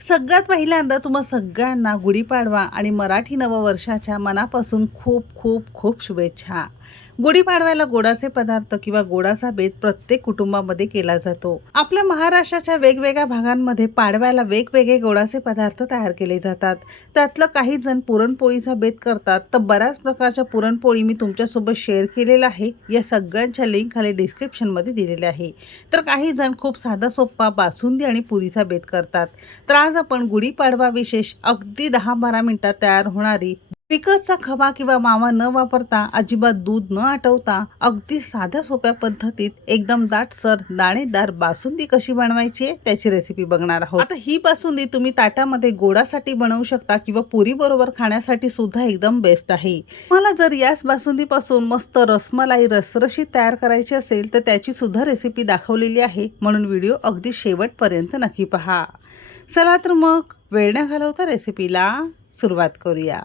सगळ्यात पहिल्यांदा तुम्हा सगळ्यांना गुढीपाडवा आणि मराठी नववर्षाच्या मनापासून खूप खूप खूप शुभेच्छा. गुढीपाडव्याला गोडाचे पदार्थ किंवा गोडाचा बेत प्रत्येक कुटुंबामध्ये केला जातो. आपल्या महाराष्ट्राच्या वेगवेगळ्या भागांमध्ये पाडव्याला वेगवेगळे गोडाचे पदार्थ तयार केले जातात. त्यातलं काही जण पुरणपोळीचा बेत करतात. तर बऱ्याच प्रकारच्या पुरणपोळी मी तुमच्यासोबत शेअर केलेला आहे. या सगळ्यांच्या लिंक खाली डिस्क्रिप्शनमध्ये दिलेल्या आहे. तर काही जण खूप साधा सोप्पा बासुंदी आणि पुरीचा बेत करतात. तर आज आपण गुढीपाडवा विशेष अगदी दहा बारा मिनिटात तयार होणारी पिकसचा खवा किंवा मावा न वापरता अजिबात दूध न आटवता अगदी साध्या सोप्या पद्धतीत एकदम दाटसर दाणेदार बासुंदी कशी बनवायची आहे त्याची रेसिपी बघणार आहोत. आता ही बासुंदी तुम्ही ताटामध्ये गोडासाठी बनवू शकता किंवा पुरी बरोबर खाण्यासाठी सुद्धा एकदम बेस्ट आहे. मला जर याच बासुंदीपासून मस्त रसमलाई रसरशी तयार करायची असेल तर त्याची सुद्धा रेसिपी दाखवलेली आहे. म्हणून व्हिडिओ अगदी शेवटपर्यंत नक्की पहा. चला तर मग वेळ न घालवता रेसिपीला सुरुवात करूया.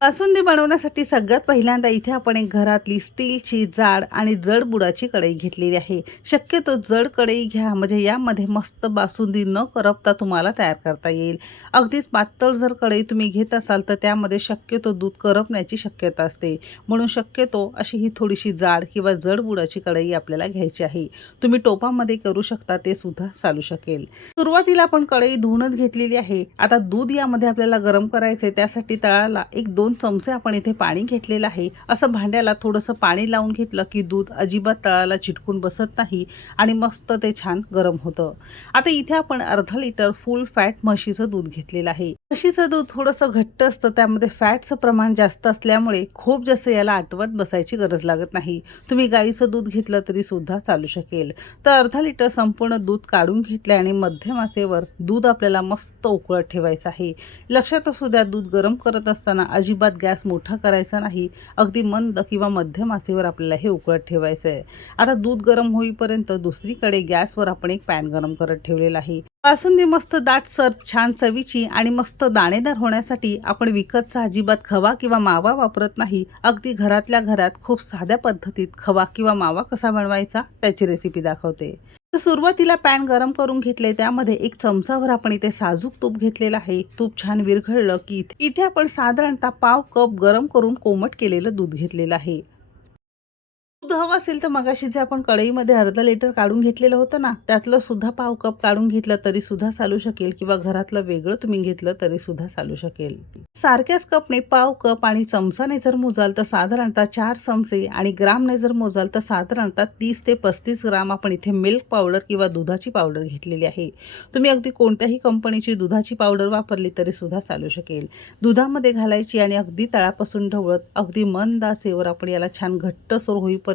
बासुंदी बनवण्यासाठी सगळ्यात पहिल्यांदा इथे आपण एक घरातली स्टीलची जाड आणि जड बुडाची कढई घेतलेली आहे. शक्यतो जड कढई घ्या म्हणजे यामध्ये मस्त बासुंदी न करपता तुम्हाला तयार करता येईल. अगदीच पातळ जर कढई तुम्ही घेत असाल तर त्यामध्ये शक्यतो दूध करपण्याची शक्यता असते. म्हणून शक्यतो अशी ही थोडीशी जाड किंवा जड बुडाची कढई आपल्याला घ्यायची आहे. तुम्ही टोपामध्ये करू शकता ते सुद्धा चालू शकेल. सुरुवातीला आपण कढई धुवूनच घेतलेली आहे. आता दूध यामध्ये आपल्याला गरम करायचे त्यासाठी तळाला एक दोन चमचे आपण इथे पाणी घेतलेलं आहे. असं भांड्याला थोडंसं पाणी लावून घेतलं की दूध अजिबात तळाला चिटकून बसत नाही आणि मस्त ते छान गरम होतं. आता इथे आपण अर्धा लिटर फुल फॅट म्हशीचं दूध घेतलेलं आहे. म्हशीचं दूध थोडंसं घट्ट असतं त्यामध्ये फॅटचं प्रमाण जास्त असल्यामुळे खूप जास्त याला आटवत बसायची गरज लागत नाही. तुम्ही गाईचं दूध घेतलं तरी सुद्धा चालू शकेल. तर अर्धा लिटर संपूर्ण दूध काढून घेतले आणि मध्यम आसेवर दूध आपल्याला मस्त उकळत ठेवायचं आहे. लक्षात असू द्या दूध गरम करत असताना अजिबात गॅस मोठा करायचा नाही. अगदी मंद किंवा मध्यम आसेवर आपल्याला हे उकळत ठेवायचं आहे आता दूध गरम होईपर्यंत दुसरीकडे गॅसवर आपण एक पॅन गरम करत ठेवलेला आहे. बासुंदी मस्त दाटसर छान चवीची आणि मस्त दाणेदार होण्यासाठी आपण विकतचा अजिबात खवा किंवा मावा वापरत नाही. अगदी घरातल्या घरात खूप साध्या पद्धतीत खवा किंवा मावा कसा बनवायचा त्याची रेसिपी दाखवते. तर सुरुवातीला पॅन गरम करून घेतले त्यामध्ये एक चमचाभर आपण इथे साजूक तूप घेतलेलं आहे. तूप छान विरघळलं की इथे- इथे आपण साधारणतः पाव कप गरम करून कोमट केलेलं दूध घेतलेलं आहे. दूध हवं असेल तर मगाशी जे आपण कढईमध्ये अर्धा लिटर काढून घेतलेलं होतं ना त्यातलं सुद्धा पाव कप काढून घेतलं तरी सुद्धा चालू शकेल किंवा घरातलं वेगळं तुम्ही घेतलं तरी सुद्धा चालू शकेल. सारख्याच कपने पाव कप आणि चमचाने जर मोजाल तर साधारणतः चार चमचे आणि ग्रामने जर मोजाल तर साधारणतः तीस ते पस्तीस ग्राम आपण इथे मिल्क पावडर किंवा दुधाची पावडर घेतलेली आहे. तुम्ही अगदी कोणत्याही कंपनीची दुधाची पावडर वापरली तरी सुद्धा चालू शकेल. दुधामध्ये घालायची आणि अगदी तळापासून ढवळत अगदी मंद आचेवर आपण याला छान घट्टसर होईपर्यंत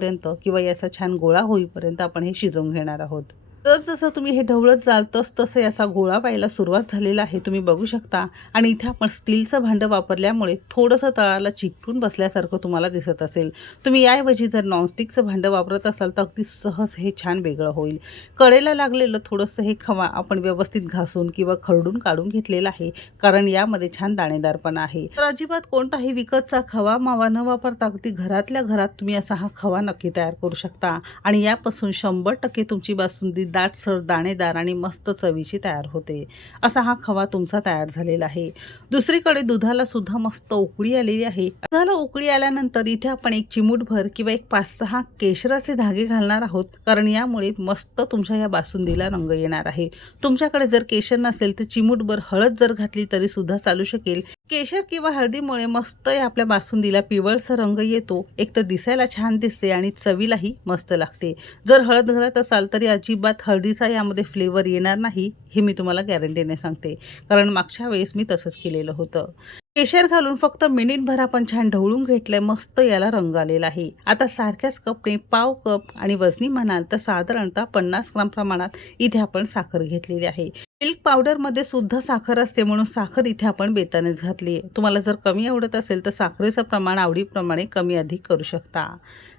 किंवा याचा छान गोळा होईपर्यंत आपण हे शिजवून घेणार आहोत. तर जसं तुम्ही हे ढवळत जाल तस तसं याचा गोळा व्हायला सुरुवात झालेला आहे. तुम्ही बघू शकता. आणि इथे आपण स्टीलचं भांडं वापरल्यामुळे थोडंसं तळाला चिकटून बसल्यासारखं तुम्हाला दिसत असेल. तुम्ही याऐवजी जर नॉनस्टिकचं भांडं वापरत असाल तर अगदी सहज हे छान वेगळं होईल. कडेला लागलेलं थोडंसं हे खवा आपण व्यवस्थित घासून किंवा खरडून काढून घेतलेलं आहे कारण यामध्ये छान दाणेदारपणा आहे. तर अजिबात कोणताही विकतचा खवा मावा न वापरता अगदी घरातल्या घरात तुम्ही असा हा खवा नक्की तयार करू शकता. आणि यापासून शंभर टक्के तुमची बासुंदी दाटसर दाणेदार आणि मस्त चवीची तयार होते. असा हा खवा तुमचा तयार झालेला आहे. दुसरीकडे दुधाला सुद्धा मस्त उकळी आलेली आहे. दुधाला उकळी आल्यानंतर इथे आपण एक चिमूटभर किंवा एक पाच सहा केशराचे धागे घालणार आहोत. कारण यामुळे मस्त तुमच्या या बासुंदीला रंग येणार आहे. तुमच्याकडे जर केशर नसेल तर चिमूटभर हळद जर घातली तरी सुद्धा चालू शकेल. केशर किंवा हळदीमुळे मस्त या आपल्या बासुंदीला पिवळसा रंग येतो. एक तर दिसायला छान दिसते आणि चवीलाही मस्त लागते. जर हळद घालत असाल तरी अजिबात हळदीचा यामध्ये फ्लेवर येणार नाही हे मी तुम्हाला गॅरंटीने सांगते. कारण मागच्या वेळेस मी तसंच केलेलं होतं. केशर घालून फक्त मिनिटभर आपण छान ढवळून घेतलंय मस्त याला रंग आलेला आहे. आता सारख्याच कपने पाव कप आणि वजनी म्हणाल तर साधारणतः पन्नास ग्राम प्रमाणात इथे आपण साखर घेतलेली आहे. मिल्क पावडरमध्ये सुद्धा साखर असते म्हणून साखर इथे आपण बेतानेच घातली आहे. तुम्हाला जर कमी आवडत असेल तर साखरेचं प्रमाण आवडीप्रमाणे कमी अधिक करू शकता.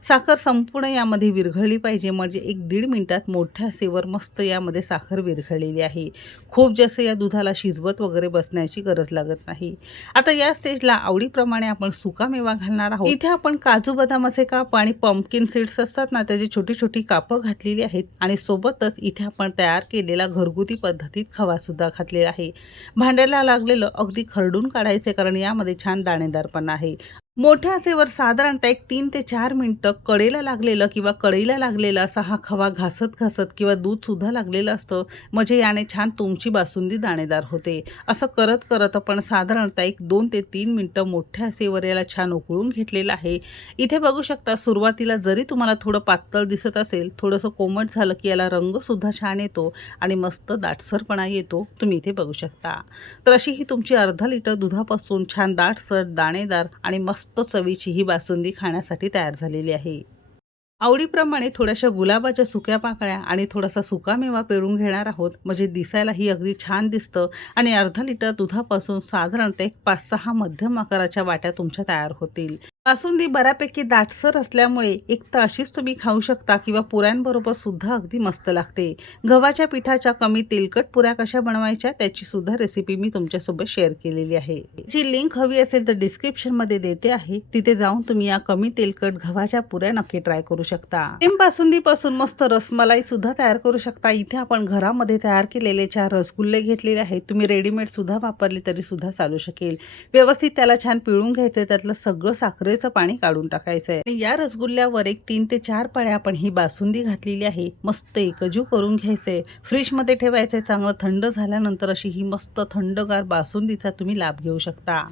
साखर संपूर्ण यामध्ये विरघळली पाहिजे म्हणजे एक दीड मिनिटात मोठ्या सेवर मस्त यामध्ये साखर विरघळलेली आहे. खूप जास्त या दुधाला शिजवत वगैरे बसण्याची गरज लागत नाही. आता या स्टेजला आवडीप्रमाणे आपण सुका मेवा घालणार आहोत. इथे आपण काजू बदामाचे काप आणि पंपकिन सीड्स असतात ना त्याची छोटी छोटी कापं घातलेली आहेत आणि सोबतच इथे आपण तयार केलेला घरगुती पद्धतीत खवासुद्धा घातलेला आहे. भांड्याला लागलेलं अगदी खरडून काढायचे कारण यामध्ये छान दाणेदार पण आहे. मोठ्या आसेवर साधारणतः एक तीन ते चार मिनटं कडेला लागलेलं किंवा कढईला लागलेला असा हा खवा घासत घासत किंवा दूधसुद्धा लागलेलं असतं. म्हणजे याने छान तुमची बासुंदी दाणेदार होते. असं करत करत आपण साधारणतः एक दोन ते तीन मिनटं मोठ्या आसेवर याला छान उकळून घेतलेलं आहे. इथे बघू शकता सुरुवातीला जरी तुम्हाला थोडं पातळ दिसत असेल थोडंसं कोमट झालं की याला रंगसुद्धा छान येतो आणि मस्त दाटसरपणा येतो. तुम्ही इथे बघू शकता. तर अशी ही तुमची अर्धा लिटर दुधापासून छान दाटसर दाणेदार आणि मस्त चवीची ही बासुंदी खाण्यासाठी तयार झालेली आहे. आवडीप्रमाणे थोड्याशा गुलाबाच्या सुक्या पाकळ्या आणि थोडासा सुकामेवा पेरून घेणार आहोत. म्हणजे दिसायला ही अगदी छान दिसतं आणि अर्धा लिटर दुधापासून साधारणतः एक पाच सहा मध्यम आकाराच्या वाट्या तुमच्या तयार होतील. बासुंदी बऱ्यापैकी दाटसर असल्यामुळे एक तर अशीच तुम्ही खाऊ शकता किंवा पुऱ्यांबरोबर सुद्धा अगदी मस्त लागते. गव्हाच्या पिठाच्या कमी तेलकट पुऱ्या कशा बनवायच्या त्याची सुद्धा रेसिपी मी तुमच्यासोबत शेअर केलेली आहे. जी लिंक हवी असेल तर डिस्क्रिप्शनमध्ये देते आहे. तिथे जाऊन तुम्ही या कमी तेलकट गव्हाच्या पुऱ्या नक्की ट्राय करू शकता. सेम बासुंदीपासून मस्त रसमलाई सुद्धा तयार करू शकता. इथे आपण घरामध्ये तयार केलेले चार रसगुल्ले घेतलेले आहेत. तुम्ही रेडीमेड सुद्धा वापरले तरी सुद्धा चालू शकेल. व्यवस्थित त्याला छान पिळून घ्यायचं त्यातलं सगळं साखरेचं पाणी काढून टाकायचं आहे आणि या रसगुल्ल्यावर एक तीन ते चार पळ्या आपण ही बासुंदी घातलेली आहे. मस्त एकजू करून घ्यायचंय. फ्रीजमध्ये ठेवायचंय चांगलं थंड झाल्यानंतर अशी ही मस्त थंडगार बासुंदीचा तुम्ही लाभ घेऊ शकता.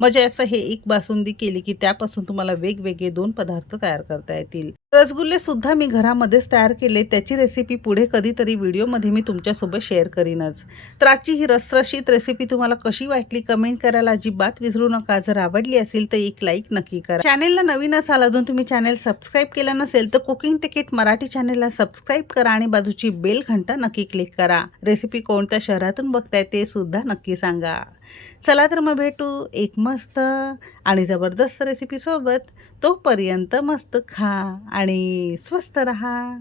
म्हणजे असं हे एक बासुंदी केली की त्यापासून तुम्हाला वेगवेगळे दोन पदार्थ तयार करता येतील. रसगुल्ले सुद्धा मी घरामध्येच तयार केले. त्याची रेसिपी पुढे कधीतरी व्हिडिओमध्ये मी तुमच्यासोबत शेअर करीनच. तर आजची ही रसरशीत रेसिपी तुम्हाला कशी वाटली कमेंट करायला अजिबात विसरू नका. जर आवडली असेल तर एक लाईक नक्की करा. चॅनेलला नवीन असाल अजून तुम्ही चॅनेल सबस्क्राईब केलं नसेल तर कुकिंग तिकीट मराठी चॅनेलला सबस्क्राईब करा आणि बाजूची बेल घंटा नक्की क्लिक करा. रेसिपी कोणत्या शहरातून बघताय ते सुद्धा नक्की सांगा. चला तर मग भेटू एक मस्त आणि जबरदस्त रेसिपीसोबत तोपर्यंत मस्त खा आणि स्वस्त रहा.